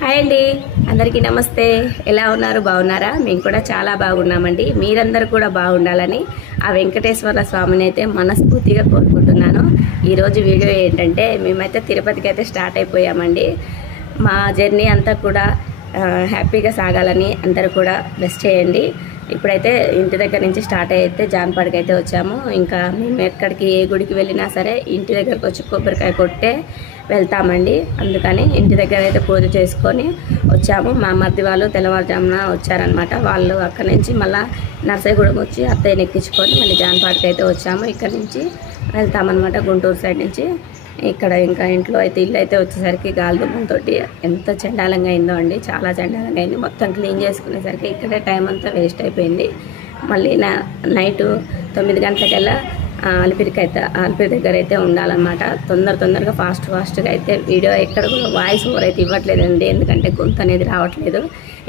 Hi అండి, అందరికీ నమస్తే. ఎలా ఉన్నారు? బాగున్నారా? మేము కూడా చాలా బాగున్నామండి. మీరందరూ కూడా బాగుండాలని ఆ వెంకటేశ్వర స్వామిని అయితే మనస్ఫూర్తిగా కోరుకుంటున్నాను. ఈరోజు వీడియో ఏంటంటే, మేమైతే తిరుపతికి అయితే స్టార్ట్ అయిపోయామండి. మా జర్నీ అంతా కూడా హ్యాపీగా సాగాలని అందరూ కూడా బ్లెస్ చేయండి. ఇప్పుడైతే ఇంటి దగ్గర నుంచి స్టార్ట్ అయితే జాన్పాడికి అయితే వచ్చాము. ఇంకా మేము ఎక్కడికి ఏ గుడికి వెళ్ళినా సరే ఇంటి దగ్గరకు వచ్చి కొబ్బరికాయ కొట్టే వెళ్తామండి. అందుకని ఇంటి దగ్గర అయితే పూజ చేసుకొని వచ్చాము. మా మరిది వాళ్ళు తెల్లవారుజామున వచ్చారనమాట. వాళ్ళు అక్కడి నుంచి మళ్ళీ నర్సయ్యగూడెం వచ్చి అత్తయ్యని ఎక్కించుకొని మళ్ళీ జాన్పాడికి అయితే వచ్చాము. ఇక్కడ నుంచి వెళ్తామన్నమాట, గుంటూరు సైడ్ నుంచి. ఇక్కడ ఇంకా ఇంట్లో అయితే ఇల్లు అయితే వచ్చేసరికి గాలిదుమ్మంతో ఎంత చండాలంగా అయిందో అండి, చాలా చండాలంగా అయింది. మొత్తం క్లీన్ చేసుకునేసరికి ఇక్కడే టైం అంతా వేస్ట్ అయిపోయింది. మళ్ళీ నైటు 9 గంటలకల్లా అలిపిరి దగ్గర అయితే ఉండాలన్నమాట. తొందరగా ఫాస్ట్గా అయితే వీడియో ఎక్కడ కూడా వాయిస్ ఓవర్ అయితే ఇవ్వట్లేదండి, ఎందుకంటే గొంతు అనేది రావట్లేదు.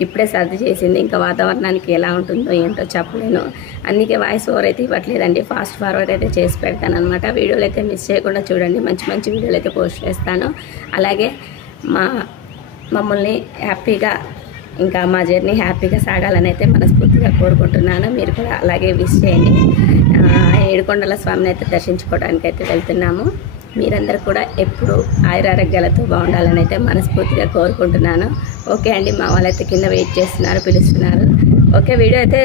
ఇప్పుడే సర్ది చేసింది, ఇంకా వాతావరణానికి ఎలా ఉంటుందో ఏంటో చెప్పలేను. అందుకే వాయిస్ ఓవర్ అయితే ఇవ్వట్లేదండి. ఫాస్ట్ ఫార్వర్డ్ అయితే చేసి పెడతాను అనమాట. వీడియోలు అయితే మిస్ చేయకుండా చూడండి, మంచి వీడియోలు అయితే పోస్ట్ చేస్తాను. అలాగే మమ్మల్ని హ్యాపీగా, ఇంకా మా జర్నీ హ్యాపీగా సాగాలని అయితే మనస్ఫూర్తిగా కోరుకుంటున్నాను. మీరు కూడా అలాగే విష్ చేయండి. ఏడుకొండల స్వామిని అయితే దర్శించుకోవడానికి అయితే వెళ్తున్నాము. మీరందరూ కూడా ఎప్పుడు ఆయురారోగ్యాలతో బాగుండాలని అయితే మనస్ఫూర్తిగా కోరుకుంటున్నాను. ఓకే అండి, మా వాళ్ళైతే కింద వెయిట్ చేస్తున్నారు, పిలుస్తున్నారు. ఓకే, వీడియో అయితే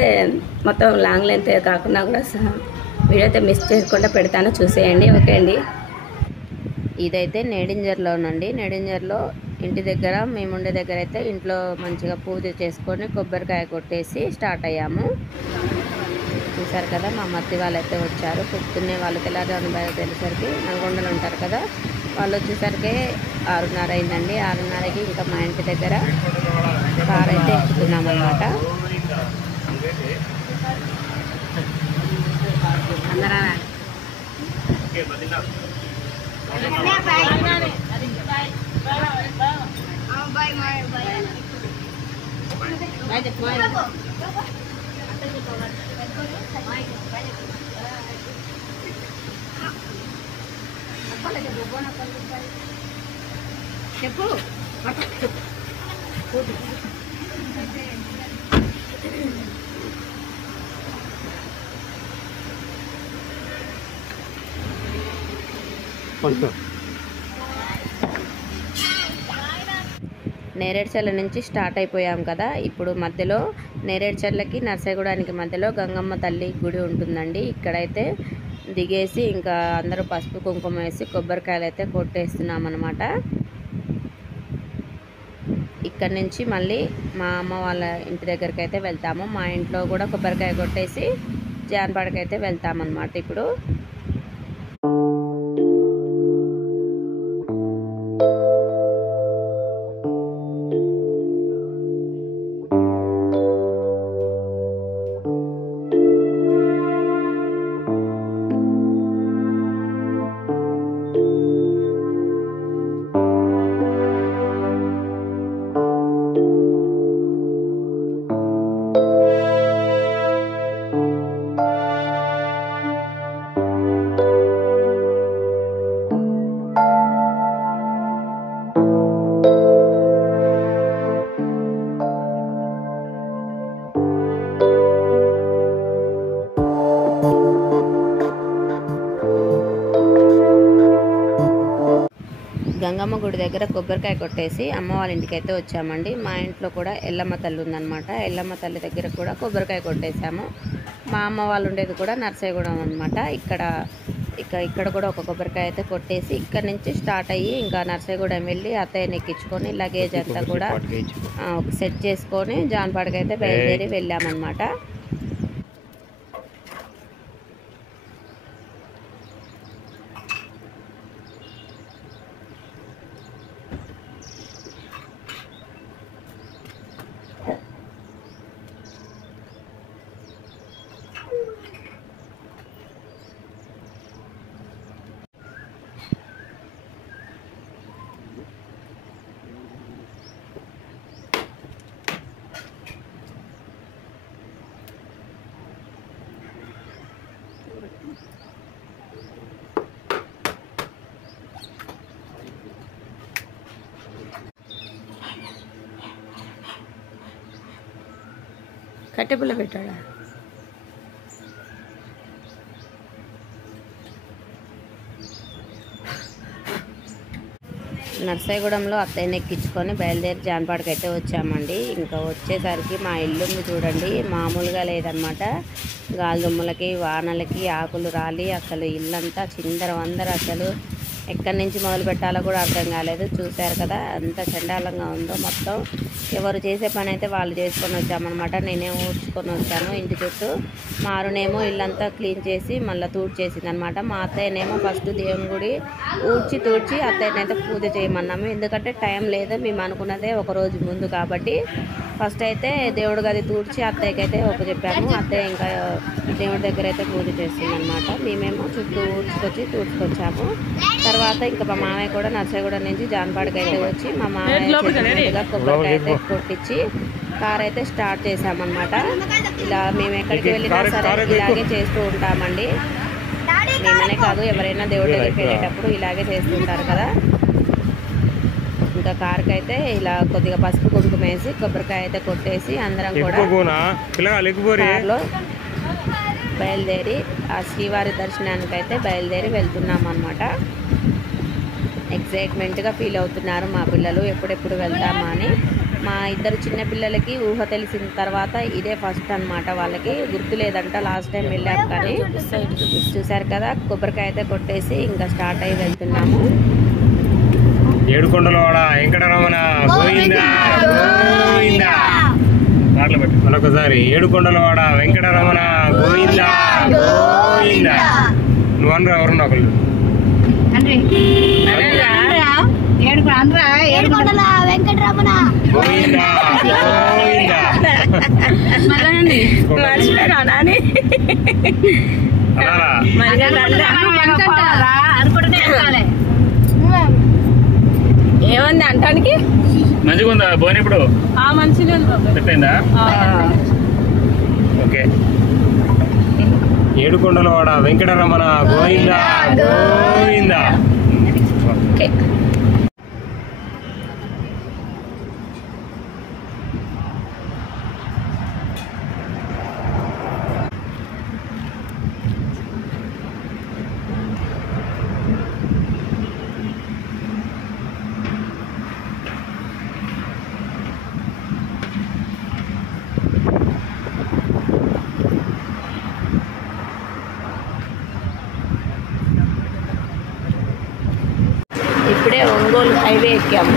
మొత్తం లాంగ్ లెంత్ కాకుండా కూడా వీడియో అయితే మిస్ చేయకుండా పెడతాను, చూసేయండి. ఓకే అండి. ఇదైతే నేడింజర్లోనండి. నేడింజర్లో ఇంటి దగ్గర, మేముండే దగ్గర అయితే ఇంట్లో మంచిగా పూజ చేసుకొని కొబ్బరికాయ కొట్టేసి స్టార్ట్ అయ్యాము. చూసారు కదా, మా మత్తి వాళ్ళు అయితే వచ్చారు. పొద్దున్నే వాళ్ళు తెల్లవారుజామున బయలుదేరేసరికి నల్గొండలు ఉంటారు కదా, వాళ్ళు వచ్చేసరికి 6:30 అయిందండి. 6:30కి ఇంకా మా ఇంటి దగ్గర కార్ అయితే ఎక్కుతున్నాం అన్నమాట. చెప్పు. నేరేడ్చర్ల నుంచి స్టార్ట్ అయిపోయాం కదా. ఇప్పుడు మధ్యలో నేరేడ్చర్లకి నర్సయ్యగూడానికి మధ్యలో గంగమ్మ తల్లి గుడి ఉంటుందండి. ఇక్కడైతే దిగేసి ఇంకా అందరూ పసుపు కుంకుమ వేసి కొబ్బరికాయలు అయితే కొట్టేస్తున్నాం అన్నమాట. ఇక్కడ నుంచి మళ్ళీ మా అమ్మ వాళ్ళ ఇంటి దగ్గరికి అయితే వెళ్తాము. మా ఇంట్లో కూడా కొబ్బరికాయ కొట్టేసి జాన్పాడికి అయితే వెళ్తామన్నమాట. ఇప్పుడు గంగమ్మ గుడి దగ్గర కొబ్బరికాయ కొట్టేసి అమ్మ వాళ్ళ ఇంటికి అయితే వచ్చామండి. మా ఇంట్లో కూడా ఎల్లమ్మ తల్లి ఉందన్నమాట. ఎల్లమ్మ తల్లి దగ్గర కూడా కొబ్బరికాయ కొట్టేసాము. మా అమ్మ వాళ్ళు ఉండేది కూడా నర్సయ్యగూడెం అనమాట. ఇక్కడ కూడా ఒక కొబ్బరికాయ అయితే కొట్టేసి ఇక్కడ నుంచి స్టార్ట్ అయ్యి ఇంకా నర్సయ్యగూడెం వెళ్ళి అత్తయ్యని ఎక్కించుకొని లగేజ్ అంతా కూడా సెట్ చేసుకొని జాన్పాడికి అయితే బయలుదేరి వెళ్ళామన్నమాట. కట్టెపుల్ల పెట్టాడా? నర్సాయిగూడెంలో అత్తయ్యని ఎక్కించుకొని బయలుదేరి జాన్పాడుకి అయితే వచ్చామండి. ఇంకా వచ్చేసరికి మా ఇల్లుని చూడండి, మామూలుగా లేదనమాట. గాలిదుమ్మలకి వానలకి ఆకులు రాలి అసలు ఇల్లంతా చిందరవందర, అసలు ఎక్కడి నుంచి మొదలు పెట్టాలో కూడా అర్థం కాలేదు. చూశారు కదా ఎంత చండాలంగా ఉందో మొత్తం. ఎవరు చేసే పని అయితే వాళ్ళు చేసుకొని వచ్చామన్నమాట. నేనేమో ఊడ్చుకొని వచ్చాను ఇంటి చుట్టూ. మారునేమో ఇల్లంతా క్లీన్ చేసి మళ్ళీ తూడ్చేసింది అనమాట. మా అత్తయ్యనేమో ఫస్ట్ దేవుని గుడి ఊడ్చి తూడ్చి అత్తయ్యనైతే పూజ చేయమన్నాము. ఎందుకంటే టైం లేదు, మేము అనుకున్నదే ఒక రోజు ముందు కాబట్టి ఫస్ట్ అయితే దేవుడి గది తూడ్చి అత్తయ్యకి అయితే చెప్పాము. అత్తయ్య ఇంకా దేవుడి దగ్గర అయితే పూజ చేస్తుంది అనమాట. మేమేమో చుట్టూ తూడ్చుకొచ్చాము. తర్వాత ఇంకా మా మామయ్య కూడా నర్సాయిగూడెం నుంచి జాన్పాడుకి అయితే వచ్చి మా మామయ్య కొబ్బరికాయ అయితే కొట్టించి కార్ అయితే స్టార్ట్ చేసామన్నమాట. ఇలా మేము ఎక్కడికి వెళ్ళినా సరే ఇలాగే చేస్తూ ఉంటామండి. మేమనే కాదు, ఎవరైనా దేవుడి దగ్గరికి వెళ్ళేటప్పుడు ఇలాగే చేస్తుంటారు కదా. ఇంకా కార్కి అయితే ఇలా కొద్దిగా పసుపు కుంకుమ వేసి కొబ్బరికాయ అయితే కొట్టేసి అందరం కూడా కార్లో బయలుదేరి ఆ శ్రీవారి దర్శనానికి అయితే బయలుదేరి వెళ్తున్నాం అన్నమాట. ఎగ్జైట్మెంట్గా ఫీల్ అవుతున్నారు మా పిల్లలు, ఎప్పుడెప్పుడు వెళ్తామా అని. మా ఇద్దరు చిన్న పిల్లలకి ఊహ తెలిసిన తర్వాత ఇదే ఫస్ట్ అనమాట. వాళ్ళకి గుర్తు లేదంట, లాస్ట్ టైం వెళ్ళాం కానీ. చూసారు కదా, కొబ్బరికాయ అయితే కొట్టేసి ఇంకా స్టార్ట్ అయ్యి వెళ్తున్నాము. ఏడుకొండలవాడ వెంకటరమణ గోవిందా గోవిందా. మరొకసారి ఏడుకొండలవాడ వెంకటరమణ గోవిందా గోవిందా. నువ్వు అనరా, ఎవరున్నా ఒకళ్ళు ఏడుకొండల వెంకటరమణ గోవిందా గోవిందా. ఏముంది అంటానికి? మంచిగా ఉందా బోని? ఇప్పుడు మంచిగా పెట్టిందా? ఓకే. ఏడుకొండలవాడ వెంకటరమణ గోవిందా గోవిందా. ఓకే. ఇప్పుడే ఒంగోలు హైవే ఎక్కాము.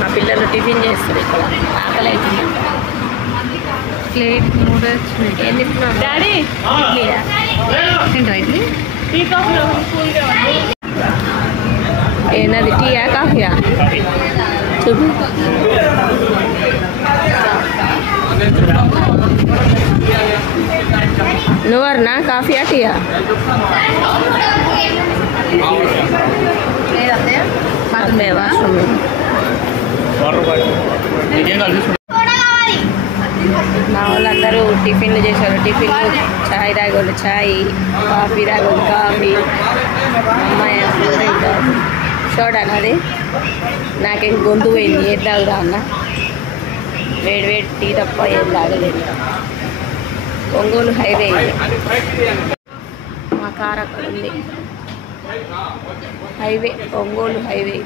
మా పిల్లలు టిఫిన్ చేస్తారు ఇక్కడ. ఆకలి అవుతుందంట. ప్లేట్ నూడిల్స్ ఏం తింటున్నాం డాడీ? ఏనది టీయా కాఫీయా? చూపు. నువ్వన్నా కాఫీయా టీయా? వాష్రూమ్ మా వాళ్ళందరూ టిఫిన్లు చేశారు. టిఫిన్లు చాయ్ తాగోళ్ళు చాయ్, కాఫీ తాగోళ్ళు కాఫీ. అమ్మాయి చూడన్నది నాకేం గొంతు పోయింది, ఏం తాగుదా అన్న. వేడి వేడి టీ తప్ప ఏం తాగలేదు. ఒంగోలు హైవే ఇది. మా కార్ అక్కడ ఉంది. Highway Ongole highway.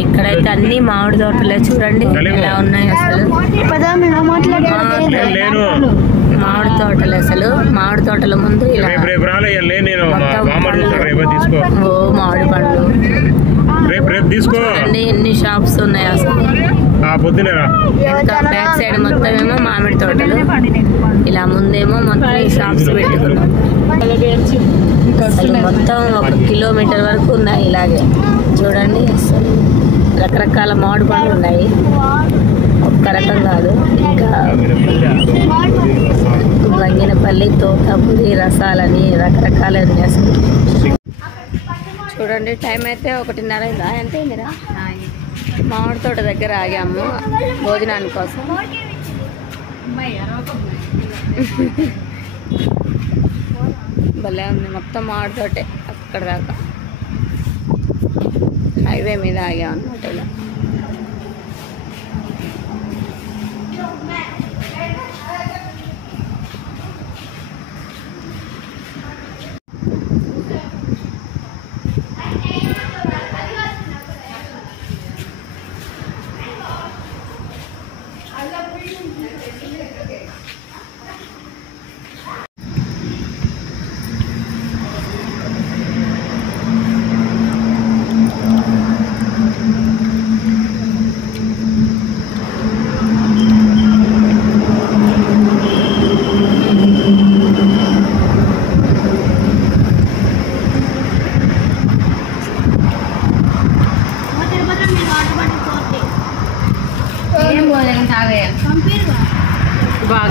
ఇక్కడైతే అన్ని మామిడి తోటలే చూడండి ఎలా ఉన్నాయి అసలు. మామిడి తోటలు అసలు. మామిడి తోటల ముందు ఇలా ఓ మామిడి పండ్లు చూడండి ఎన్ని షాప్స్ ఉన్నాయి అసలు. పొద్దునేరా ఇంకా బ్యాక్ సైడ్ మొత్తం ఏమో మామిడి తోటలు, ఇలా ముందేమో మొత్తం షాప్స్ పెట్టుకున్నాం. అసలు మొత్తం 1 కిలోమీటర్ వరకు ఉన్నాయి ఇలాగే. చూడండి అసలు రకరకాల మామిడి పండ్లు ఉన్నాయి, ఒక్క రకం కాదు. ఇంకా రంగినపల్లి, తోతాపురి, రసాలని రకరకాల అసలు. చూడండి టైం అయితే 1:30 అయిందా, ఎంత అయిందిరా? మామిడి తోట దగ్గర ఆగాము భోజనాని కోసం. భలే ఉంది, మొత్తం మామిడి తోటే అక్కడ దాకా. హైవే మీద ఆగాం అన్నమాట ఇలా.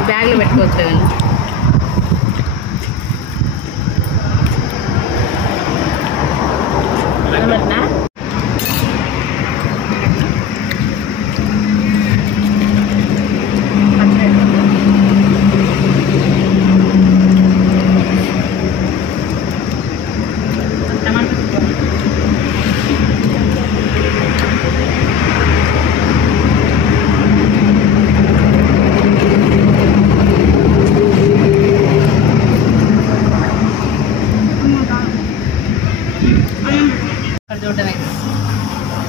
బ్యాగ్లో పెట్టుకోవచ్చు కదండి. చూడటమే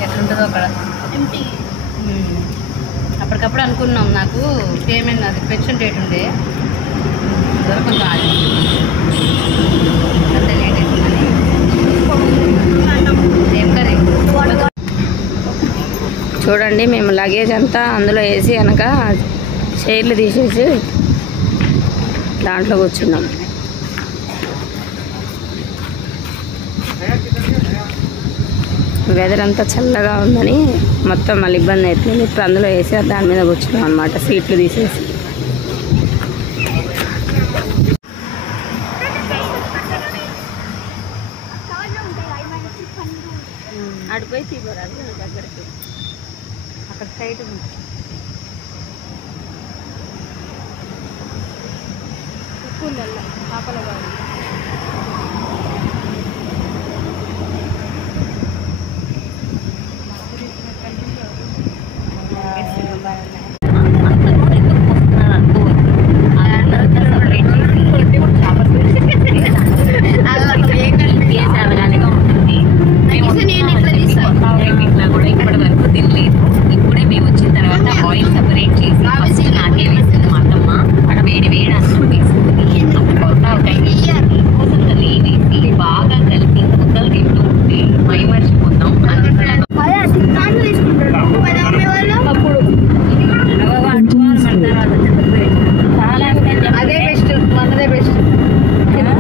ఎట్లుంటుందో అక్కడ. అప్పటికప్పుడు అనుకున్నాం, నాకు పేమెంట్ అది పెన్షన్ డేట్ ఉండే దొరకదు కాదు, అంతే లేట్ అవుతుందని. ఏం కర్రీ? చూడండి మేము లగేజ్ అంతా అందులో వేసి కనుక చైర్లు తీసేసి దాంట్లో కూర్చున్నాం. వెదర్ అంతా చల్లగా ఉందని మొత్తం మళ్ళీ ఇబ్బంది అవుతుంది. ఇప్పుడు అందులో వేసి దాని మీద కూర్చున్నాం అనమాట, సీట్లు తీసేసి. అడిపోయి తీసుకోరాదు దగ్గరికి, అక్కడ సైడ్ ఉంది. ఉప్పు ఉందల్లా పాపల బాగా. ఇప్పుడే మేము వచ్చిన తర్వాత ఆయిల్ సెపరేట్ చేసి ఫస్ట్ నాకే వేసింది మా అత్తమ్మ. అక్కడ వేడి వేడి అన్నం వేసింది, కొత్త వేసి బాగా కలిపి ముద్దలు తింటూ ఉంటే మై మర్చిపోతాం. అదే బెస్ట్, మనదే బెస్ట్.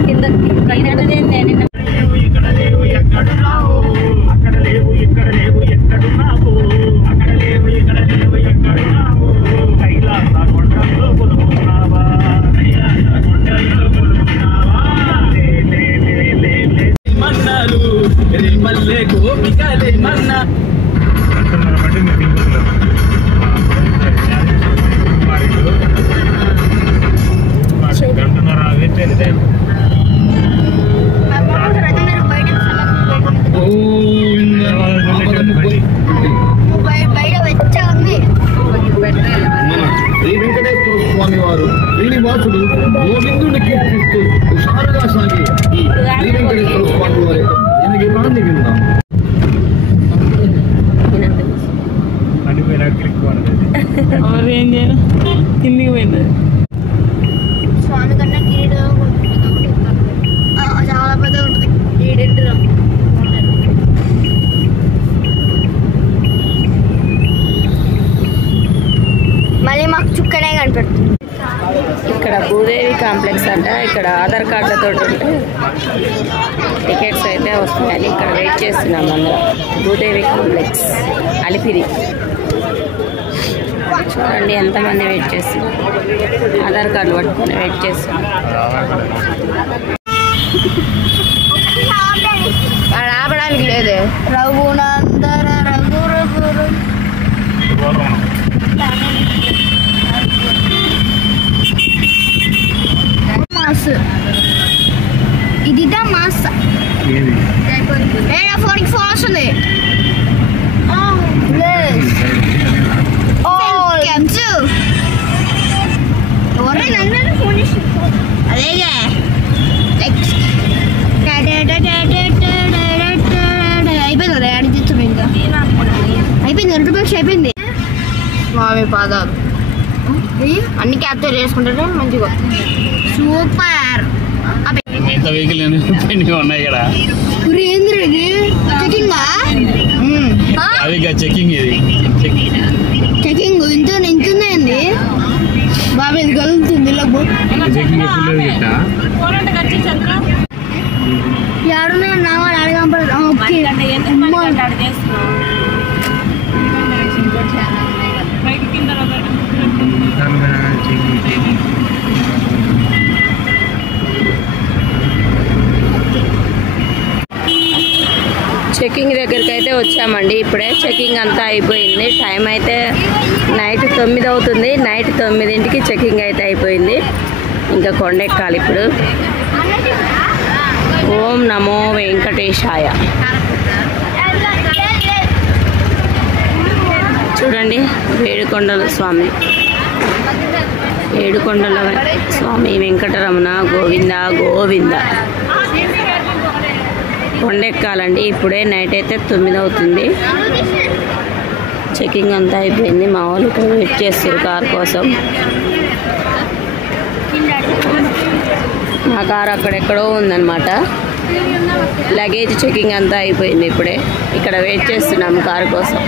కింద స్వామివారు శ్రీనివాసుడు గోవిందుని కీర్తిస్తూ హుషారుగా సాగి ఈ శ్రీ వెంకటేశ్వర స్వామి వారి ఎనిమిది విందాం. ఆధార్ కార్డులతో ఉంటే టికెట్స్ అయితే వస్తాయని ఇక్కడ వెయిట్ చేస్తున్నాం అందరం. భూదేవి కాంప్లెక్స్ అలిపిరి. చూడండి ఎంతమంది వెయిట్ చేస్తున్నారు. ఆధార్ కార్డు పట్టుకొని వెయిట్ చేస్తున్నాం. ఆపడానికి లేదు. రఘునందన రఘు రఘు మాస్ ఇది మాస్ ఫోన్కి ఫోన్ వస్తుంది. అదేగా అయిపోయింది కదా యాడ్ తెచ్చాము. ఇంకా అయిపోయింది. 2 రూపాయలు అయిపోయింది. స్వామి పాదాలు అన్ని క్యాప్చర్ చేసుకుంటే మంచిగా. సూపర్. ఎంత వెహికల్ పెండింగ్ ఉన్నాయి ఇక్కడ. ఇది చెకింగ్ అది చెకింగ్. ఇది చెకింగ్ ఇంత ఇంతుందండి బాబు. ఇది కలుగుతుంది లోపు చెకింగ్ ఎప్పుడు లేదు గిట్ట. ఎవరున్నా నావాడు అడగంపడు. చెకింగ్ దగ్గరికి అయితే వచ్చామండి. ఇప్పుడే చెకింగ్ అంతా అయిపోయింది. టైం అయితే నైట్ 9 అవుతుంది. నైట్ 9ంటికి చెకింగ్ అయితే అయిపోయింది. ఇంకా కొండెక్కాలి ఇప్పుడు. ఓం నమో వెంకటేశాయ. చూడండి ఏడుకొండల స్వామి. ఏడుకొండల స్వామి వెంకటరమణ గోవింద గోవింద. కొండెక్కాలండి. ఇప్పుడే నైట్ అయితే 9 అవుతుంది. చెకింగ్ అంతా అయిపోయింది. మా వాళ్ళు ఇక్కడ వెయిట్ చేస్తారు కార్ కోసం. మా కార్ అక్కడెక్కడో ఉందన్నమాట. లగేజ్ చెకింగ్ అంతా అయిపోయింది. ఇప్పుడే ఇక్కడ వెయిట్ చేస్తున్నాం కార్ కోసం.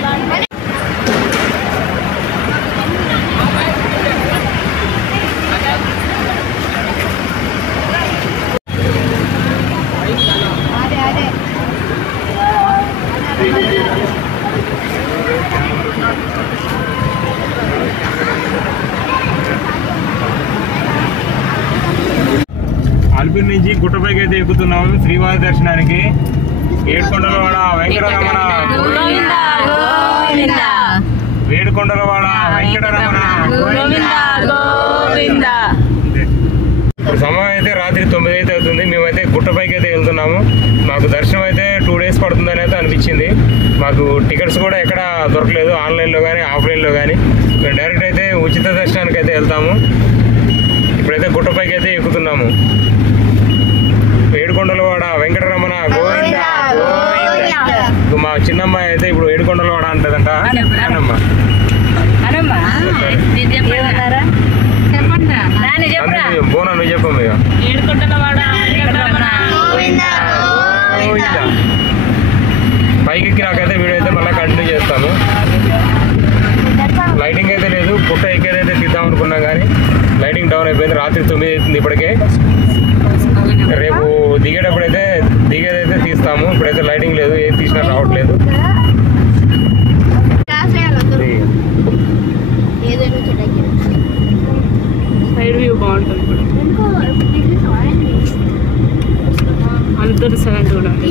అలిపిరి నుంచి గుట్టపైకి అయితే ఎక్కుతున్నాము శ్రీవారి దర్శనానికి. ఏడుకొండలవాడ వెంకటరమణ ఏడుకొండలవాడ వెంకటరమణ. ఇప్పుడు సమయం అయితే రాత్రి 9 అయితే అవుతుంది. మేమైతే గుట్టపైకి అయితే వెళ్తున్నాము. మాకు దర్శనం అయితే 2 days పడుతుందని అయితే అనిపించింది. మాకు టికెట్స్ కూడా ఎక్కడ దొరకలేదు, ఆన్లైన్లో కానీ ఆఫ్లైన్లో కానీ. మేము డైరెక్ట్ అయితే ఉచిత దర్శనానికి అయితే వెళ్తాము. ఇప్పుడైతే గుట్టపైకి అయితే ఎక్కుతున్నాము. ఏడుకొండలవాడ వెంకటరమణ గోవింద గోవింద. మా చిన్నమ్మాయి అయితే ఇప్పుడు ఏడుకొండలవాడ అంటదంట. బోనా నువ్వు చెప్పమ్మ. పైకి నాకైతే వీడియో అయితే మళ్ళీ కంటిన్యూ చేస్తాను. లైటింగ్ అయితే లేదు. పుట్ట ఎక్కేదైతే తీద్దాం అనుకున్నా కానీ లైటింగ్ డౌన్ అయిపోయింది. రాత్రి 9 అవుతుంది ఇప్పటికే. రేపు దిగేటప్పుడైతే దిగేదైతే తీస్తాము. ఇప్పుడైతే లైటింగ్ లేదు, ఏది తీసినా రావట్లేదు. సైడ్ వ్యూ బాగుంటుంది. అందరూ సైడ్ చూడండి.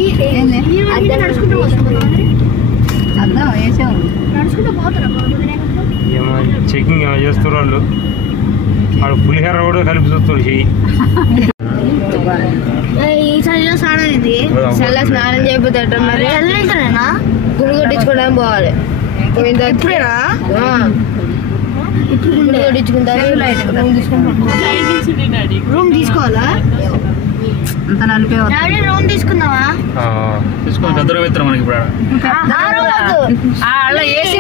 చెకింగ్ ఏమో చేస్తున్నారు వాళ్ళు. వాడు పులిహోర కూడా కలిపి చూస్తున్నారు చెయ్యి. ఈ చలిలో స్నానం ఇది స్నానం చేయబోతాట. మరి గుడి కొట్టించుకోవడానికి పోవాలి. ఎప్పుడేనా రూమ్ తీసుకోవాలా? రూమ్ తీసుకున్నావా? తీసుకొని గద్దరు పెడతారు మనకి ఇప్పుడు. ఏసీ